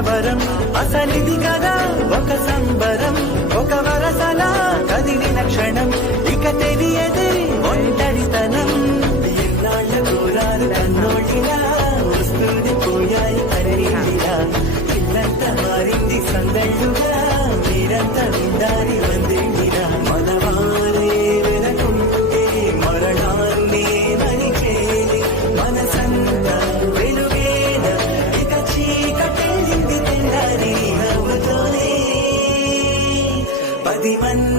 కలవరం అసలిది కదా ఒక సంబరం ఒక వరసలా కదిలిన క్షణం ఇక తెలియదే ఒంటరితనం ఎన్నాళ్ళ దూరాలు కన్నోళ్ళిలా వస్తుంది పోయాయి కరీలా ఇల్లంతా మారింది సందళ్ళుగా మీరంతా విందారి వందేమిరా మనవారే వెనకుంటే మరణాన్నే మరిచేది మనసంతా వెలుగేన ఇక చీకటెళ్ళింది తెల్లారి నవ్వుతోనే 10 మంది